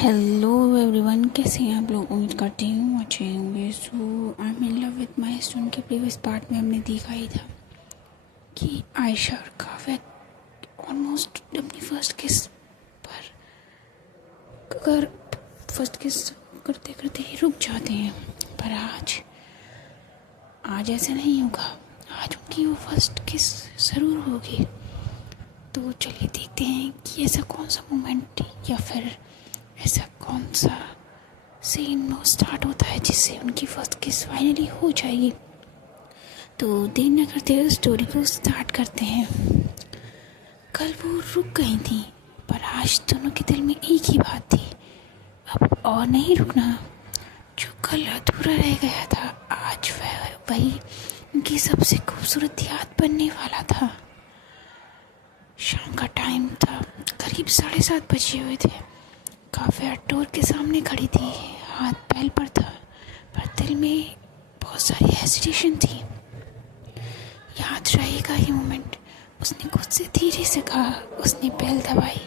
Hello everyone, कैसे हैं आप लोग। उम्मीद करती हूँ अच्छे होंगे। So I am in love with my student के प्रीवियस पार्ट में हमने देखा ही था कि आयशा और काव्या ऑलमोस्ट अपनी फर्स्ट किस पर अगर फर्स्ट किस करते करते ही रुक जाते हैं। पर आज ऐसा नहीं होगा। आज उनकी वो फर्स्ट किस ज़रूर होगी। तो चलिए देखते हैं कि ऐसा कौन सा मोमेंट या फिर ऐसा कौन सा सीन वो स्टार्ट होता है जिससे उनकी फर्स्ट किस फाइनली हो जाएगी। तो देर न करते हुए स्टोरी को स्टार्ट करते हैं। कल वो रुक गई थी, पर आज दोनों के दिल में एक ही बात थी, अब और नहीं रुकना। जो कल अधूरा रह गया था, आज वही उनकी सबसे खूबसूरत याद बनने वाला था। शाम का टाइम था, करीब 7:30 बजे हुए थे। काव्या डोर के सामने खड़ी थी, हाथ बैल पर था, पर दिल में बहुत सारी हेजिटेशन थी। याद रहेगा ये मोमेंट। उसने खुद से धीरे से कहा। उसने बैल दबाई,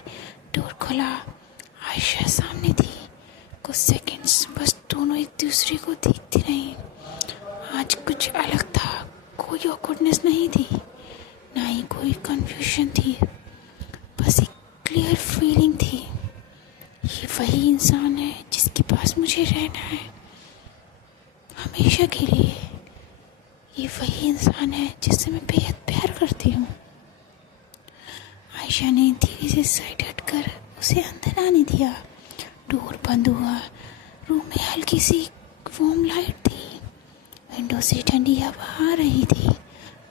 डोर खोला। आयशा सामने थी। कुछ सेकंड्स बस दोनों एक दूसरे को देखती रही। आज कुछ अलग था। कोई ऑकवर्डनेस नहीं थी, ना ही कोई कंफ्यूजन थी, बस एक क्लियर फीलिंग थी। ये वही इंसान है जिसके पास मुझे रहना है हमेशा के लिए। ये वही इंसान है जिससे मैं बेहद प्यार करती हूँ। आयशा ने धीरे से साइड हटकर उसे अंदर आने दिया। डोर बंद हुआ। रूम में हल्की सी वार्म लाइट थी। विंडो से ठंडी हवा आ रही थी।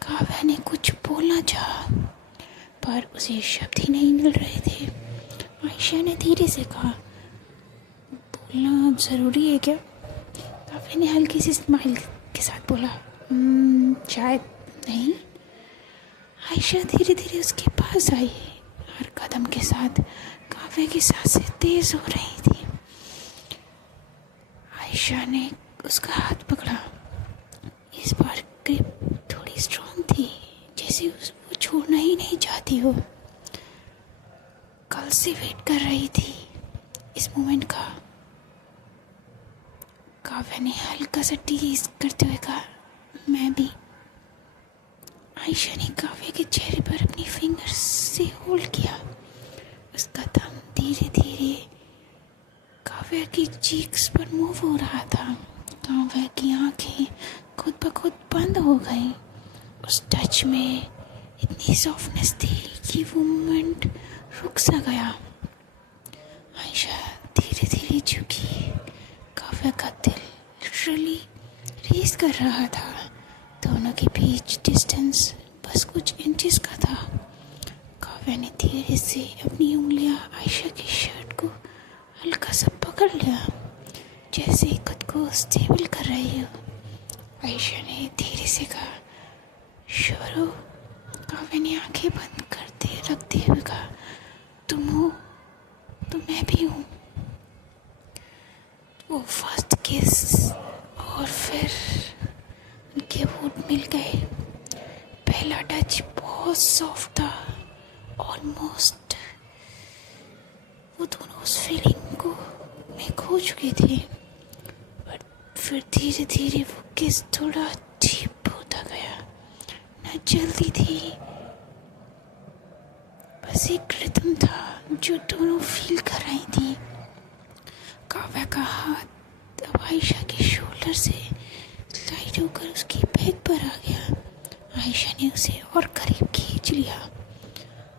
काव्या ने कुछ बोलना चाहा, पर उसे शब्द ही नहीं मिल रहे थे। आयशा ने धीरे से कहा, बोलना ज़रूरी है क्या? काव्या ने हल्की सी स्माइल के साथ बोला, शायद नहीं। आयशा धीरे धीरे उसके पास आई। हर कदम के साथ काव्या की सांसें तेज हो रही थी। आयशा ने उसका हाथ पकड़ा। इस बार ग्रिप थोड़ी स्ट्रॉन्ग थी, जैसे वो छोड़ना ही नहीं चाहती हो। कल से वेट कर रही थी इस मोमेंट का। काव्या ने हल्का सा टीज करते हुए कहा, मैं भी। आयशा ने काव्या के चेहरे पर अपनी फिंगर्स से होल्ड किया। उसका दम धीरे धीरे काव्या की चीक्स पर मूव हो रहा था। काव्या की आंखें खुद ब खुद बंद हो गई। उस टच में इतनी सॉफ्टनेस थी कि वो मोमेंट रुक सा गया। आयशा धीरे धीरे झुकी। काव्या का दिल लिटरली रेस कर रहा था। दोनों के बीच डिस्टेंस बस कुछ इंचेस का था। काव्या ने धीरे से अपनी उंगलियां आयशा की शर्ट को हल्का सा पकड़ लिया, जैसे खुद को स्टेबल कर रही हो। आयशा ने धीरे से कहा, श्योर हो? काव्या ने आंखें बंद रखते हुए कहा, तुम हो तो मैं भी हूँ। वो फर्स्ट किस, और फिर उनके होंठ मिल गए। पहला टच बहुत सॉफ्ट था, ऑलमोस्ट वो दोनों उस फीलिंग को में खो चुके थे। पर फिर धीरे धीरे वो किस थोड़ा डीप होता गया। न जल्दी थी, बस एक रिदम था जो दोनों फील कर रही थी। काव्या का हाथ अब आयशा के शोल्डर से स्लाइड होकर उसकी बैक पर आ गया। आयशा ने उसे और करीब खींच लिया।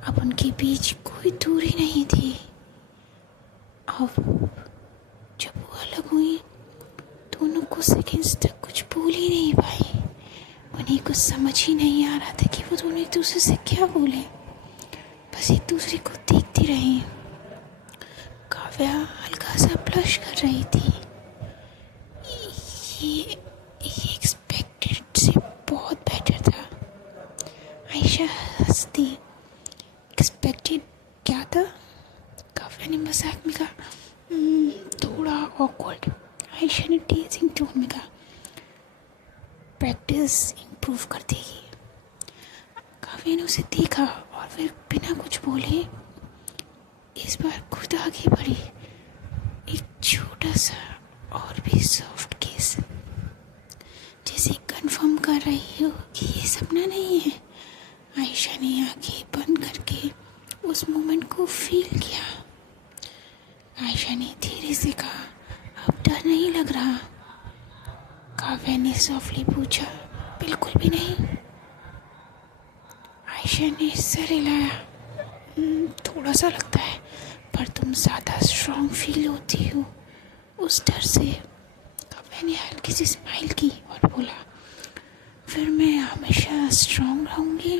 अब उनके बीच कोई दूरी नहीं थी। अब जब वो अलग हुई, दोनों कुछ सेकंड्स तक कुछ बोल ही नहीं पाई। उन्हें कुछ समझ ही नहीं आ रहा था कि वो दोनों एक दूसरे से क्या बोले। बस एक दूसरे को देखती रही। काव्या हल्का सा ब्लश कर रही थी। ये एक्सपेक्टेड से बहुत बेटर था। आयशा हंसती। एक्सपेक्टेड क्या था? काव्या ने मजाक में कहा, थोड़ा ऑकवर्ड। आयशा ने टीजिंग टोन में कहा, प्रैक्टिस इम्प्रूव कर देगी। काव्या ने उसे देखा और फिर बिना कुछ बोले इस बार खुद आगे बढ़ी। छोटा सा और भी सॉफ्ट किस, जैसे कंफर्म कर रही हो कि ये सपना नहीं है। आयशा ने आंखें बंद करके उस मोमेंट को फील किया। आयशा ने धीरे से कहा, अब डर नहीं लग रहा? काव्या ने सॉफ्टली पूछा। बिल्कुल भी नहीं। आयशा ने सर हिलाया। थोड़ा सा लगता है, पर तुम ज़्यादा स्ट्रॉन्ग फील होती हो उस डर से। काव्या ने हल्की सी स्माइल की और बोला, फिर मैं हमेशा स्ट्रॉन्ग रहूँगी।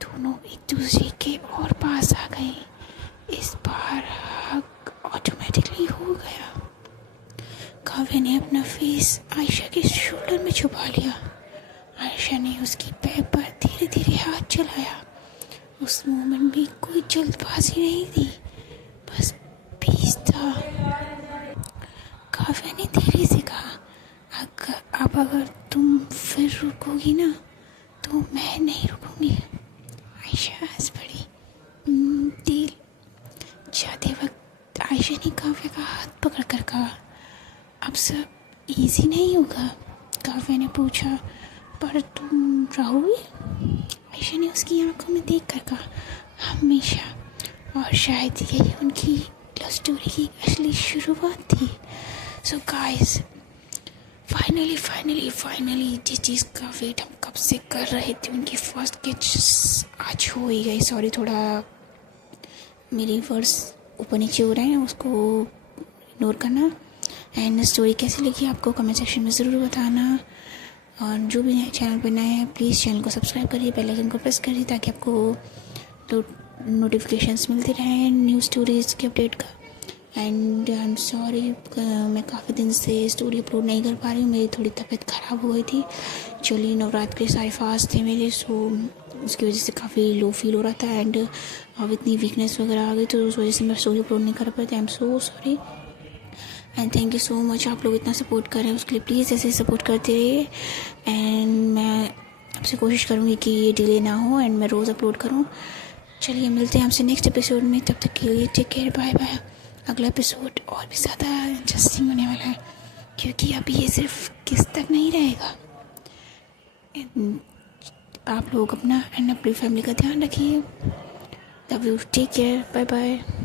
दोनों एक दूसरे के और पास आ गए। इस बार हग ऑटोमेटिकली हो गया। काव्या ने अपना फेस आयशा के शोल्डर में छुपा लिया। आयशा ने उसकी बैक पर धीरे धीरे हाथ चलाया। उस मोमेंट में कोई जल्दबाजी नहीं थी, बस पीस था। काव्या ने धीरे से कहा, अब अगर तुम फिर रुकोगी ना तो मैं नहीं रुकूंगी। आयशा हंस पड़ी। दिल जाते वक्त आयशा ने काव्या का हाथ पकड़कर कहा, अब सब इजी नहीं होगा। काव्या ने पूछा, पर तुम रहोगी? आयशा ने उसकी आंखों में देखकर कहा, हमेशा। और शायद यही उनकी लव स्टोरी की असली शुरुआत थी। सो गाइस, फाइनली जिस चीज़ का वेट हम कब से कर रहे थे, उनकी फर्स्ट किस आज हो ही गई। सॉरी, थोड़ा मेरी वर्ड्स ऊपर नीचे हो रहे हैं, उसको इग्नोर करना। एंड स्टोरी कैसी लगी आपको कमेंट सेक्शन में ज़रूर बताना। और जो भी चैनल पर नए हैं, प्लीज़ चैनल को सब्सक्राइब करिए, बेल आइकन को प्रेस करिए, ताकि आपको नोटिफिकेशंस मिलते रहें न्यू स्टोरीज़ के अपडेट का। एंड आई एम सॉरी, मैं काफ़ी दिन से स्टोरी अपलोड नहीं कर पा रही हूँ। मेरी थोड़ी तबीयत ख़राब हो गई थी। एक्चुअली नवरात्र के सारे फास्ट थे मेरे, सो उसकी वजह से काफ़ी लो फील हो रहा था। एंड अब इतनी वीकनेस वगैरह आ गई, तो उस वजह से मैं स्टोरी अपलोड नहीं कर पाई थी। I am so sorry and thank you so much. आप लोग इतना सपोर्ट कर रहे हैं, उसके लिए प्लीज़ ऐसे सपोर्ट करते रहिए। एंड मैं आपसे कोशिश करूँगी कि ये डिले ना हो एंड मैं रोज़ अपलोड करूँ। चलिए, मिलते हैं आपसे नेक्स्ट एपिसोड में। तब तक के लिए टेक केयर, बाय बाय। अगला एपिसोड और भी ज़्यादा इंटरेस्टिंग होने वाला है, क्योंकि अभी ये सिर्फ किस तक नहीं रहेगा। आप लोग अपना एंड अपनी फैमिली का ध्यान रखिए। Love you, take care, bye bye.